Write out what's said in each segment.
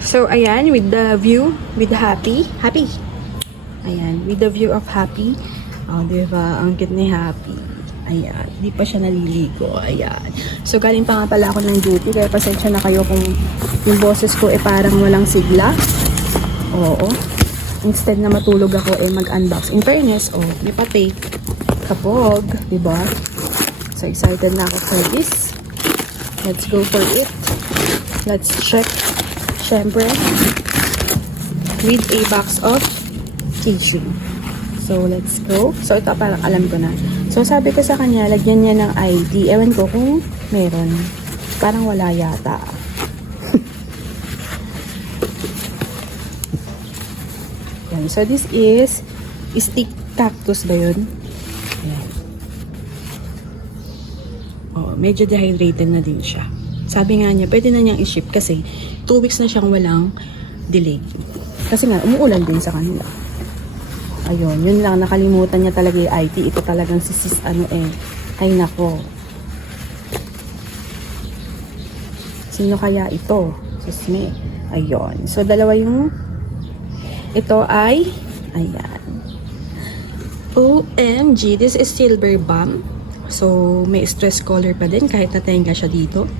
So, ayan, with the view, with Happy. Happy. Ayan, with the view of Happy. Oh, diba? Ang cute ni Happy. Ayan, di pa siya naliligo. Ayan. So, galing pa nga pala ako ng duty, kaya pasensya na kayo kung yung boses ko parang walang sigla. Oo. Instead na matulog ako, mag-unbox. In fairness, may pati. Kapog, diba? So, excited na ako for this. Let's go for it. Let's check. Siyempre, with a box of tissue. So, let's go. So, ito parang alam ko na. So, sabi ko sa kanya, lagyan niya ng ID. Ewan ko kung meron. Parang wala yata. Yan. So, this is stick cactus ba yun? Ayan. Oh, medyo dehydrated na din siya. Sabi nga niya, pwede na niyang i-ship kasi 2 weeks na siyang walang delay. Kasi nga, umuulan din sa kanila. Ayun, yun lang, nakalimutan niya talaga yung IT. Ito talagang si sis, ay nako. Sino kaya ito? Sis me. Ayun. So, dalawa yung, ito ay, ayan. OMG, this is Silver Balm. So, may stress color pa din kahit natenga siya dito.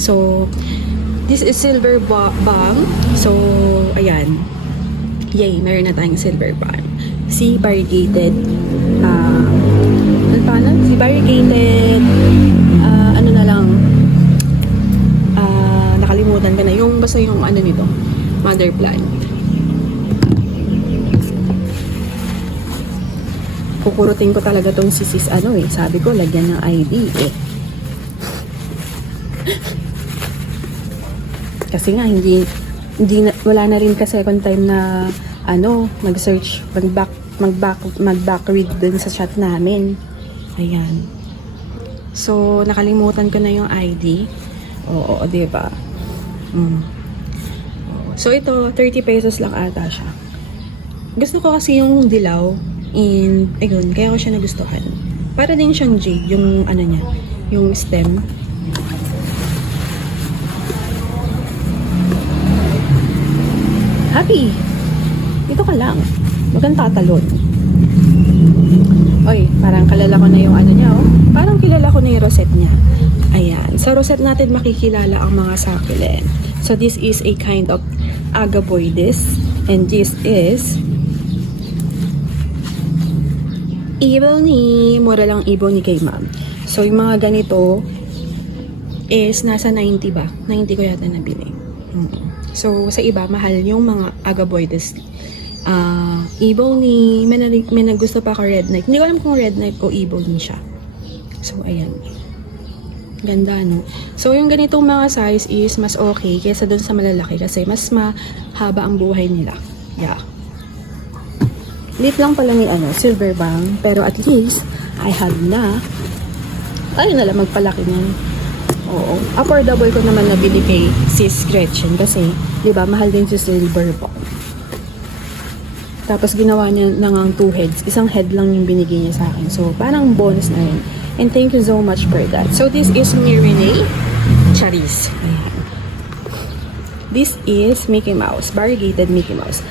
So, this is Silver Balm. So, ayan. Yay, meron na tayong Silver Balm. Si variegated, si variegated, ano na lang, nakalimutan ka na. Yung, basta yung ano nito, mother plant. Kukurutin ko talaga tong sisis, sabi ko, lagyan ng ID, Kasi nga, wala na rin ka second time na, mag-search, mag-back read dun sa chat namin. Ayan. So, nakalimutan ko na yung ID. Oo, diba? So, ito, 30 pesos lang ata siya. Gusto ko kasi yung dilaw, ayun, kaya ko siya nagustuhan. Para din siyang jade, yung, niya, yung stem. Happy! Dito ka lang. Huwag kang tatalon. Oy, parang kalala ko na yung niya, Parang kilala ko na yung rosette niya. Ayan. Sa rosette natin makikilala ang mga succulent. So, this is a kind of agaboides. And this is ebony. Mura lang ebony kay ma'am. So, yung mga ganito is nasa 90 ba? 90 ko yata nabili. So, sa iba, mahal yung mga agaboides. Ebony, may nagusto pa ako red knight. Hindi ko alam kung red knight o ebony siya. So, ayan. Ganda, no? So, yung ganitong mga size is mas okay kaysa dun sa malalaki kasi mas mahaba ang buhay nila. Yeah. Lit lang pala ni Silver Balm, pero at least, I have na. Ayun na lang, magpalaki niyan. Oo. Affordable ko naman nabili kay Sis Gretchen kasi, di ba, mahal din si Silver Balm. Tapos ginawa niya ng 2 heads. Isang head lang yung binigay niya sa akin. So, parang bonus na rin. And thank you so much for that. So, this is Mireille Charis. Ayan. This is Mickey Mouse. Variegated Mickey Mouse.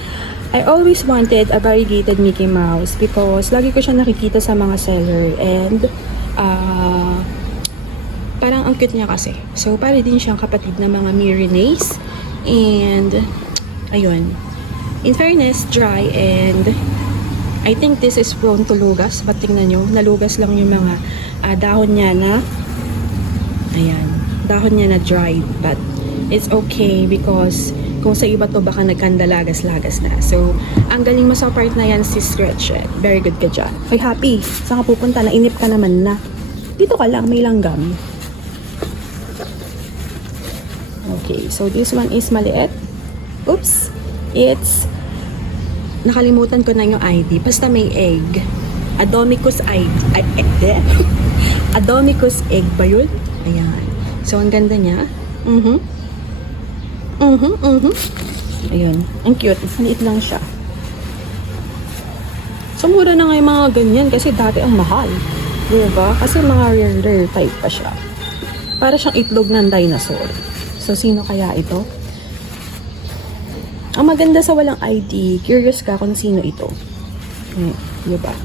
I always wanted a variegated Mickey Mouse because lagi ko siya nakikita sa mga seller. And, parang ang cute niya kasi. So, pare din siyang kapatid ng mga Mirenaise. And, ayun. In fairness, dry and I think this is prone to lugas. But tingnan nyo, nalugas lang yung mga dahon niya na, ayan, dahon niya na dried. But it's okay because kung sa iba to baka nagkandalagas-lagas na. So, ang galing mo sa part na yan, Sis Gretchen. Very good ka dyan. Hoy, Happy, saan ka pupunta? Nainip ka naman na. Dito ka lang, may langgam. Okay, so this one is maliit. Oops. It's, nakalimutan ko na yung ID. Basta may egg. Adomicus egg. Adomicus egg ba yun? Ayan. So, ang ganda niya. Ayun. Ang cute. Maliit lang siya. So, mura na nga yung mga ganyan kasi dati ang mahal. Diba? Kasi mga rare type pa siya. Para siyang itlog ng dinosaur. So, sino kaya ito? Ang maganda sa walang ID, curious ka kung sino ito. Diba?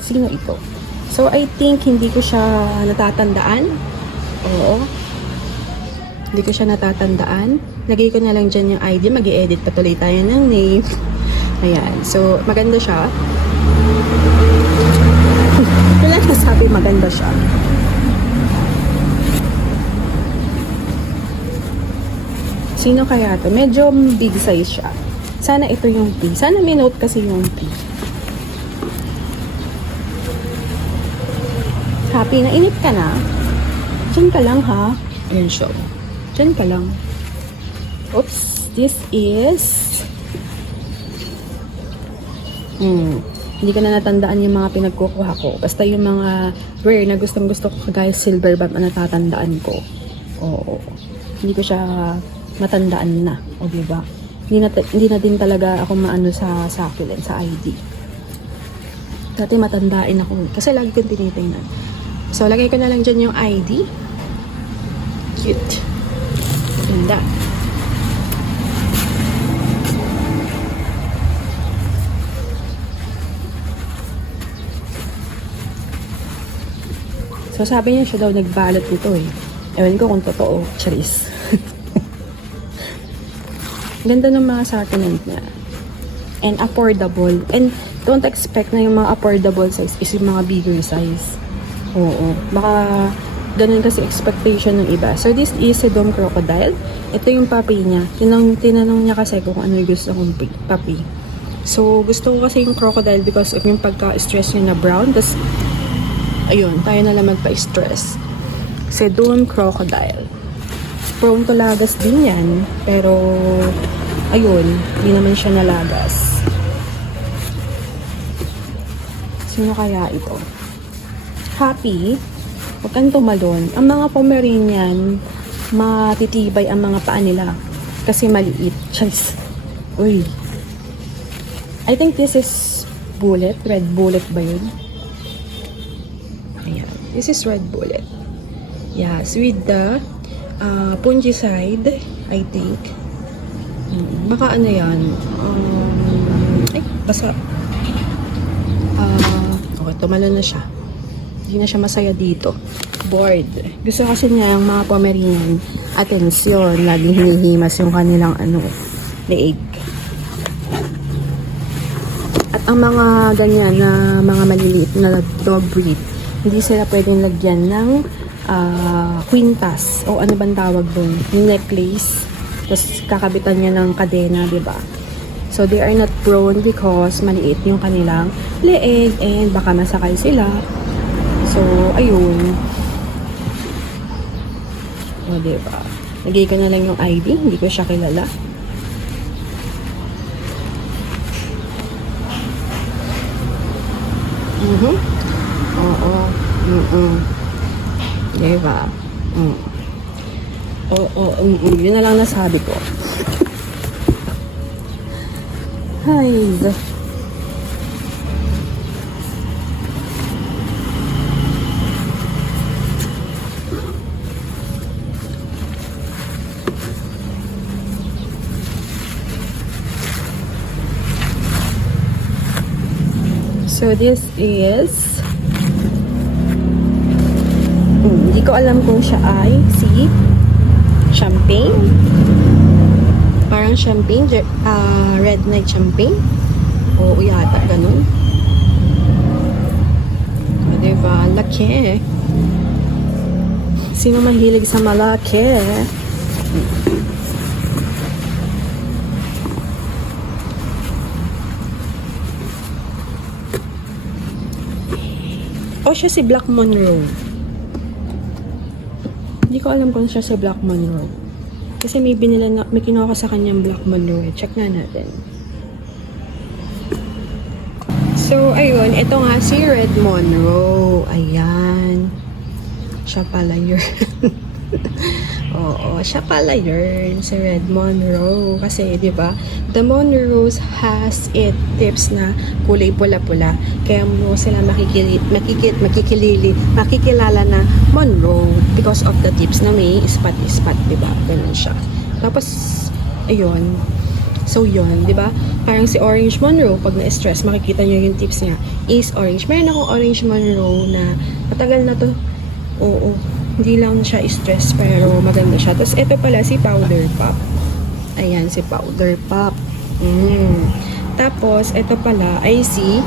Sino ito? So, I think hindi ko siya natatandaan. Oo. Hindi ko siya natatandaan. Lagay ko na lang dyan yung ID. Mag-i-edit pa tuloy tayo ng name. Ayan. So, maganda siya. Wala na sabi maganda siya. Sino kaya to? Medyo big size siya. Sana ito yung P. Sana may note kasi yung P. Happy, nainip ka na? Diyan ka lang ha? Ayan siya. Diyan ka lang. Oops. This is... Hindi ko na natandaan yung mga pinagkukuha ko. Basta yung mga rare na gustong gusto ko kagaya silver band na natatandaan ko. Oo. Hindi ko siya matandaan na. O diba? Hindi na din talaga ako maano sa succulent, sa ID. Dati matandain ako. Kasi lagi kong tinitingnan. So, lagay ko na lang dyan yung ID. Cute. Ganda. So, sabi niya siya daw nagbalot nito eh. Ewan ko kung totoo. Charis. Ganda ng mga succulent niya. And affordable. And don't expect na yung mga affordable size is yung mga bigger size. Oo. Baka ganun kasi expectation ng iba. So, this is Sedum Crocodile. Ito yung puppy niya. Tinanong niya kasi kung ano yung gusto kong puppy. So, gusto ko kasi yung crocodile because of yung pagka-stress niya na brown. Tapos, ayun, tayo na lang magpa-stress. Sedum Crocodile. Prone to lagas din yan. Pero, ayun, hindi naman siya nalagas. Sino kaya ito? Happy. Huwag kang tumalon. Ang mga Pomeranian, matitibay ang mga paa nila. Kasi maliit. Charis. Uy. I think this is bullet. Red bullet ba yun? Ayan. This is red bullet. Yes, with the fungicide, I think. Baka ano yan. Basta. Okay, tumalo na siya. Hindi na siya masaya dito. Bored. Gusto kasi niya yung mga Pomeranian. Atensyon. Laging hinihimas yung kanilang leeg. At ang mga ganyan na mga maliliit na dog breed, hindi sila pwedeng lagyan ng quintas o ano bang tawag doon, yung necklace, tapos kakabitan niya ng kadena, diba? So they are not prone because maliit yung kanilang leeg and baka masakay sila. So ayun, o diba, lagay ko na lang yung ID, hindi ko siya kilala. Oo. Diba? Yun na lang nasabi ko. Hi. So this is hindi ko alam kung siya ay si champagne. Parang champagne, red night champagne. Oo, yata ganun. O, diba? Laki. Sino mahilig sa malaki? O siya si Black Monroe. Hindi ko alam kung siya si Black Monroe. Kasi may kinuha ko sa kanyang Black Monroe. Check na natin. So, ayun. Ito nga si Red Monroe. Ayan. Siya pala yun. Oo, siya pala yun. Si Red Monroe. Kasi, di ba, the Monroes has it tips na kulay pula-pula. Kaya mo sila makikilala na Monroe because of the tips na may ispat-ispat, di ba? Ganun siya. Tapos, ayun. So, yun, di ba? Parang si Orange Monroe, pag na-stress, makikita nyo yung tips niya, is orange. Meron akong Orange Monroe na matagal na to. Oo, hindi lang siya stress, pero maganda siya. Tapos, ito pala, si Powder Pop. Ayan, si Powder Pop. Tapos, ito pala, ay si,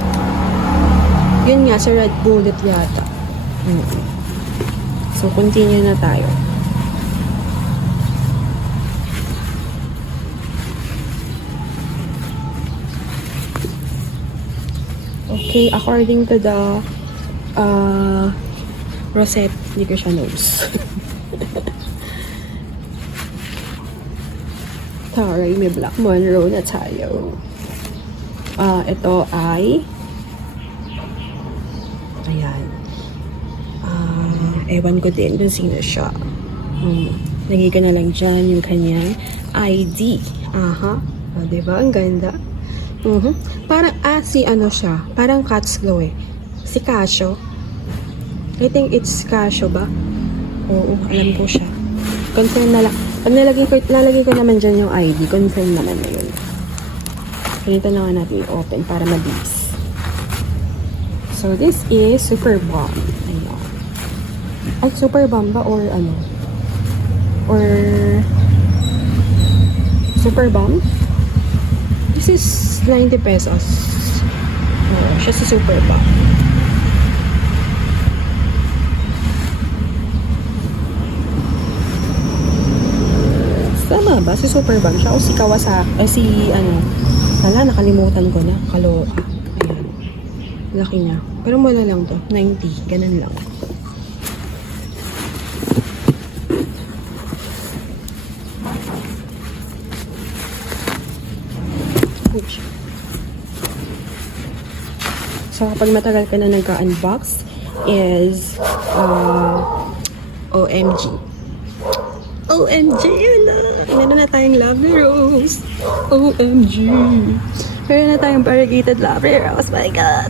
yun nga, sa Red Bullet yata. So, continue na tayo. Okay, according to the rosette, hindi ko siya knows. Taray, may Black Monroe na tayo. Ito ay ayan. Ewan ko din kung sino siya. Lagay ko na lang dyan yung kanyang ID. Diba? Ang ganda. Parang, si ano siya. Parang Cat's Glow eh. Si Casio. I think it's Casio ba? Oo, alam ko siya. Confirm na lang. Pag lalagay ko naman dyan yung ID, confirm naman na yun. Ganito na nga natin i-open para mabilis. So, this is Super Bomb. Ayan. Ay, Super Bomb ba? Or ano? Or Super Bomb? This is 90 pesos. Oo, siya si Super Bomb. Tama ba? Si Super Bomb siya o si Kawasaki? Ay, si ano? Wala, nakalimutan ko na. Kaloka. Ayan. Laki niya. Pero mula lang to. 90. Ganun lang. Oops. So, kapag matagal ka na nagka-unbox is OMG. OMG! Yun na! Meron na tayong Lovely Rose. OMG! Meron na tayong variegated Lovely Rose. My God!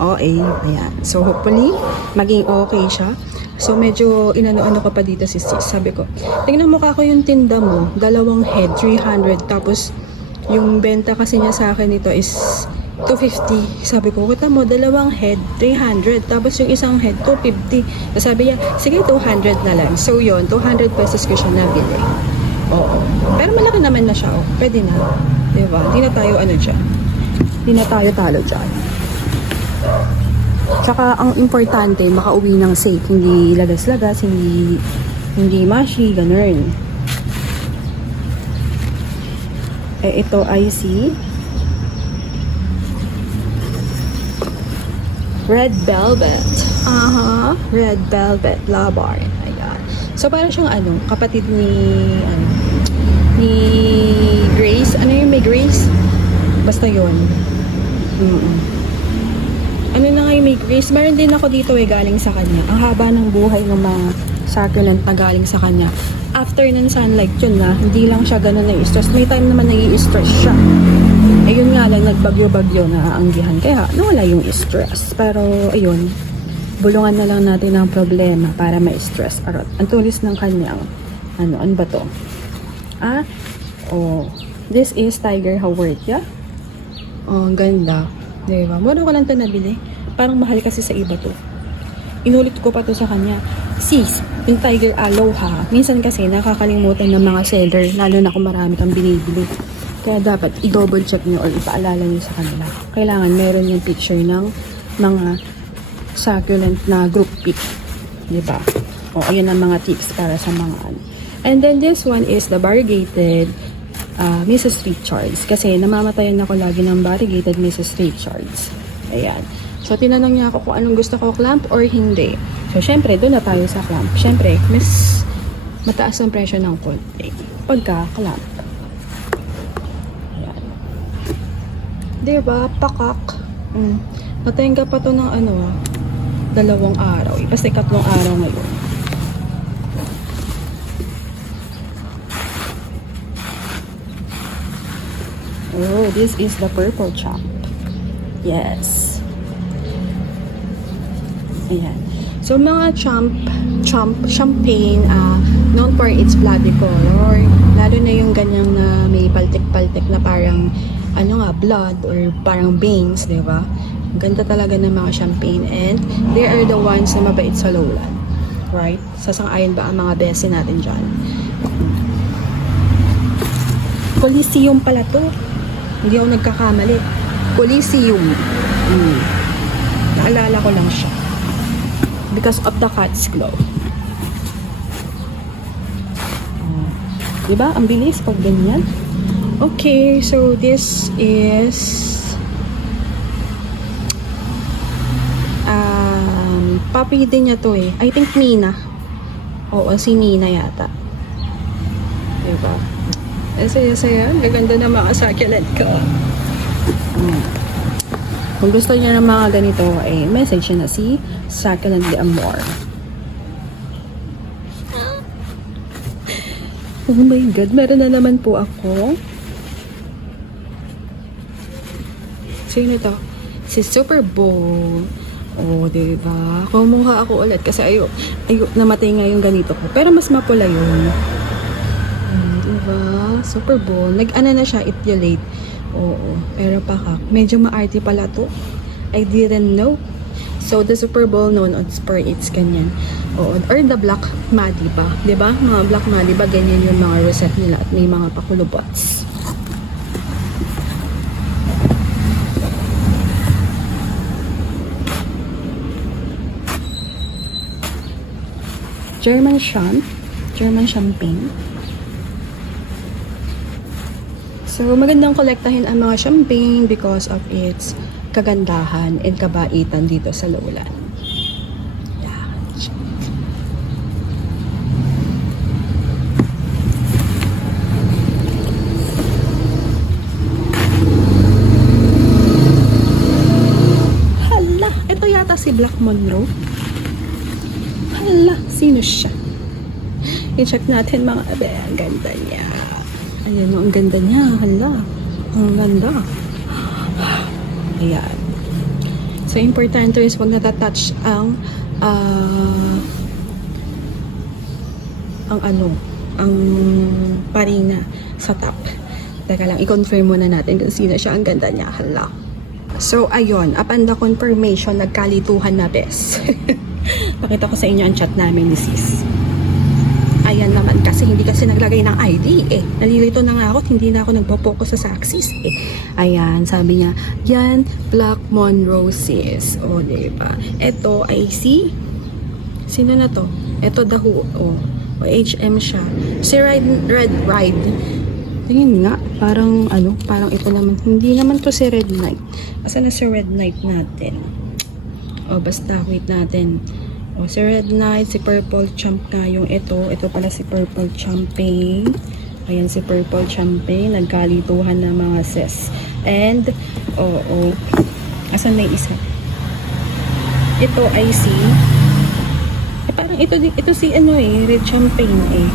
OA. Ayan. So, hopefully, maging okay siya. So, medyo inano-ano ka pa dito, sis. Sabi ko, tingnan mo ka ko yung tinda mo. 2 head, 300. Tapos, yung benta kasi niya sa akin nito is 250. Sabi ko, kita mo, 2 head, 300. Tapos yung isang head, 250. So sabi niya, sige, 200 na lang. So yun, 200 pesos ko siya nabili. Oo. Pero malaki naman na siya, oh. Pwede na. Diba? Hindi na tayo, ano dyan. Hindi na tayo talo dyan. Tsaka, ang importante, makauwi ng safe. Hindi lagas-lagas, hindi mashi, ganun. Ito ay si Red Velvet. Red Velvet Labar. Ayan. So, parang siyang kapatid ni Grace. Ano yung may Grace? Basta yun. Ano na nga yung may Grace? Meron din ako dito galing sa kanya. Ang haba ng buhay ng mga succulent na galing sa kanya. After ng sunlight yun na, hindi lang siya ganun na-stress. May time naman nai-stress siya. Ayun nga lang, nagbagyo-bagyo na aanggihan. Kaya nawala yung stress. Pero ayun, bulungan na lang natin ang problema para ma-stress. Arot. Ang tulis ng kanyang, ano ba to? This is Tiger Haworthia. Ang ganda. Diba? Mura ko lang ito nabili. Parang mahal kasi sa iba to. Inulit ko pa to sa kanya. Sis, yung Tiger Aloha, minsan kasi nakakalimutan ng mga seller, lalo na kung marami kang binibili. Kaya dapat i-double check nyo or ipaalala nyo sa kanila. Kailangan meron yung picture ng mga succulent na group pic. Diba? O, ayan ang mga tips para sa mga ano. And then this one is the variegated Mrs. Richards. Kasi namamatayan ako lagi ng variegated Mrs. Richards. Ayan. So, tinanong niya ako kung anong gusto ko, clamp or hindi. So, syempre, doon na tayo sa clamp. Syempre, mas mataas ang presyo ng konti pagka-clamp. Ayan. Diba? Pakak. Natayin ka pa to ng 2 araw. Kasi 3 araw ngayon. Oh, this is the purple chop. Yes. Ayan. So, mga champagne, known for its bloody color. Lalo na yung ganyang na may paltik-paltik na parang, blood or parang veins, di ba? Ang ganda talaga ng mga champagne. And they are the ones na mabait sa lowland. Right? Sasang-ayon ba ang mga besi natin dyan? Coliseum pala to. Hindi ako nagkakamali. Coliseum. Naalala ko lang siya. Because of the cat's claw. Diba? Ang bilis pag ganyan. Okay, so this is puppy din niya to eh. I think Mina. Oo, si Mina yata. Diba? Saya-saya. Gaganda na mga succulent ko. Kung gusto niya ng mga ganito, eh, message niya na si Succulent de Amor. Oh my God, meron na naman po ako. Sino to? Si Super Bowl. Oh, diba? Kumuha ako ulit kasi ayok namatay nga yung ganito ko. Pero mas mapula yun. Diba? Super Bowl. Nag-ano na siya, etiolate. Oo. Pero medyo maarte pala to. I didn't know. So, the Super Bowl known on Spur Eats, ganyan. Oo. Or the Black Madiba. Diba? Mga Black Madiba, ganyan yung mga rosette nila at may mga pakulubots. German champagne. So, magandang kolektahin ang mga champagne because of its kagandahan and kabaitan dito sa lowland. Yeah. Hala, ito yata si Black Monroe. Hala, sino siya? I-check natin mga abe. Ang ganda niya. Ayan mo, ang ganda niya. Hala, ang ganda. Ayan. So, importante is wag natatouch ang parina sa top. Teka lang, i-confirm muna natin kung sino siya. Ang ganda niya. Hala. So, ayun. Upon the confirmation, nagkalituhan na bes. Pakita ko sa inyo ang chat namin ni sis. Ayan naman kasi hindi kasi naglagay ng ID eh. Nalilito na nga ako at hindi na ako nagpo-focus sa Saxis eh. Ayan, sabi niya, yan, Black Monroe sis. O, diba? Ito ay sino na to? Ito the Who. O, HM siya. Si Red Ride. Tingin nga, parang ito naman. Hindi naman to si Red Knight. Asa na si Red Knight natin? O, basta, wait natin. O, si Red Knight, si Purple Champ nga yung ito. Ito pala si Purple Champagne. Ayan si Purple Champagne. Nagkalituhan na mga ses. And, asan na yung isa? Ito ay si parang ito si Red Champagne eh.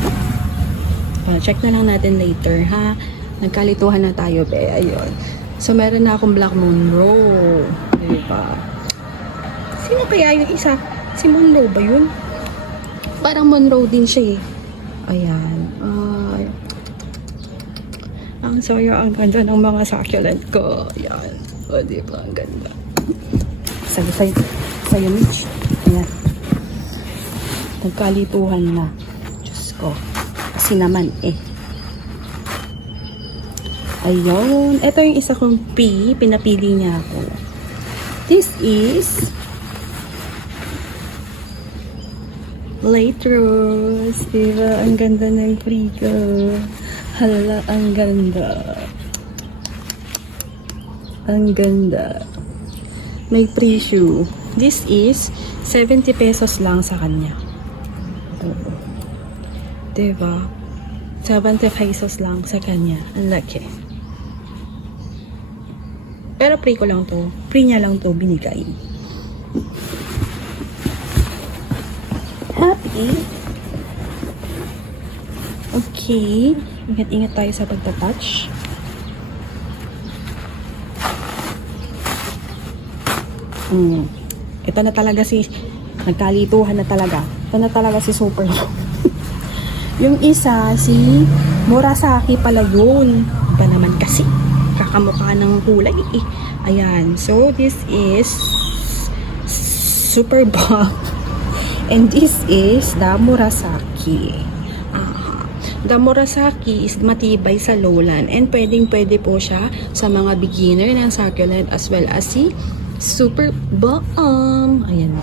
Check na lang natin later, ha? Nagkalituhan na tayo, be. Ayun. So, meron na akong Black Monroe. Diba? Sino kaya yung isa? Si Monroe ba yun? Parang Monroe din siya eh. Ayan. Ang saya, ang ganda ng mga succulent ko. Ayan. O, diba? Ang ganda. Sa'yo, Mitch. Ayan. Nagkalituhan na. Diyos ko. Kasi naman eh. Ayun. Ito yung isa kong pinapili niya ako. This is Late Rose. Diba? Ang ganda ng free ko. Hala, ang ganda. Ang ganda. May free shoe. This is 70 pesos lang sa kanya. Diba? 70 pesos lang sa kanya. Ang laki. Pero free ko lang to. Free niya lang to binigay. Happy? Okay. Ingat-ingat tayo sa pagtatouch. Ito na talaga si Nagkalituhan na talaga. Ito na talaga si Super Bowl. Yung isa, si Murasaki pala yun. Iba naman kasi. Kakamukha ng kulay eh. Ayan. So, this is Super Bowl. And this is the Murasaki. The Murasaki is matibay sa lowland and pwedeng-pwede po siya sa mga beginner ng succulent as well as si Super Bomb. Ayan.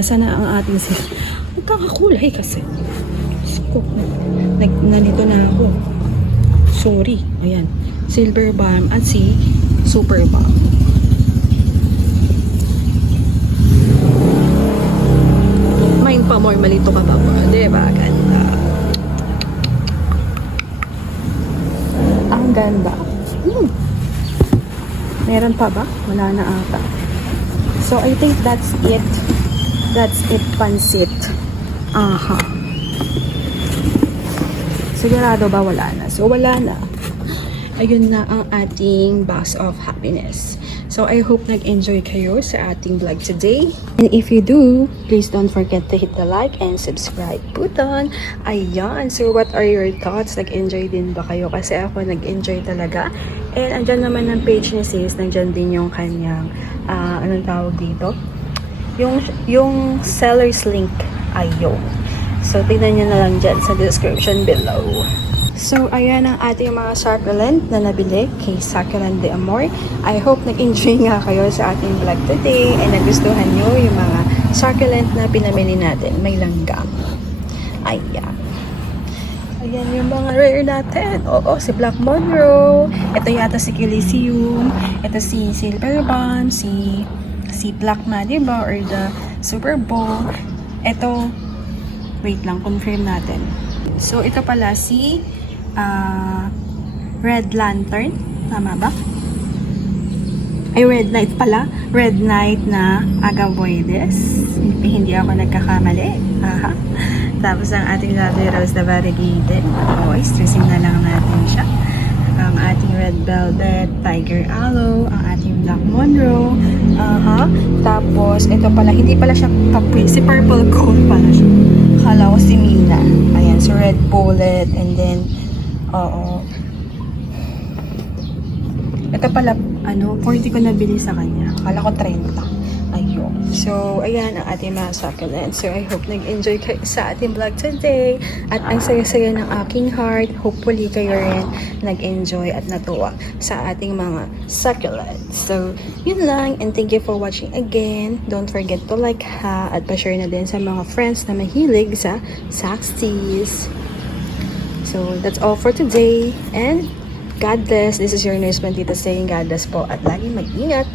Asa na ang ating magkakakulay kasi. Nalito na ako. Sorry. Ayan. Silver Bomb at si Super Bomb. Main pa more malito ka ba po? Diba? Ganda. Ang ganda. Meron pa ba? Wala na ata. So, I think that's it. That's it, pansit. Aha. Sigurado ba wala na? So, wala na. Ayun na ang ating box of happiness. So, I hope nag-enjoy kayo sa ating vlog today. And if you do, please don't forget to hit the like and subscribe button. Ayan. So, what are your thoughts? Nag-enjoy din ba kayo? Kasi ako nag-enjoy talaga. And andyan naman ang page ni sis. Nandyan din yung kanyang, anong tawag dito? Yung seller's link. Ayun. So, tignan nyo na lang dyan sa description below. So, ayan ang ating mga succulent na nabili kay Succulent de Amor. I hope nag-enjoy nga kayo sa ating vlog today and nagustuhan nyo yung mga succulent na pinamili natin. May langgam. Ayan. Ayan yung mga rare natin. Oo, si Black Monroe. Ito yata si Coliseum. Ito si Silver Bomb. Si Black Ma, diba? Or the Super Bowl. Ito, wait lang, confirm natin. So, ito pala si Red Lantern. Tama ba? Ay, Red Knight pala. Red Knight na Agaboides. Hindi ako nagkakamali. Aha. Tapos ang ating Lovely Rose na Variegated. Okay, stressing na lang natin siya. Ang ating Red Velvet, Tiger Aloe, ang ating Black Monroe. Aha. Tapos, ito pala, hindi pala siya kapoy. Si Purple Gold pala siya. Kala ko si Mina. Ayan, so Red Bullet, and then, ito pala, 40 ko nabili sa kanya. Kala ko 30. Ayun. So, ayan ang ating mga succulent. So, I hope nag-enjoy kayo sa ating vlog today. At ang saya-saya ng aking heart. Hopefully, kayo rin nag-enjoy at natuwa sa ating mga succulent. So, yun lang. And thank you for watching again. Don't forget to like at pa-share na din sa mga friends na mahilig sa Saxties. So, that's all for today. And God bless. This is your nurse Tita saying God bless po at lagi mag-ingat.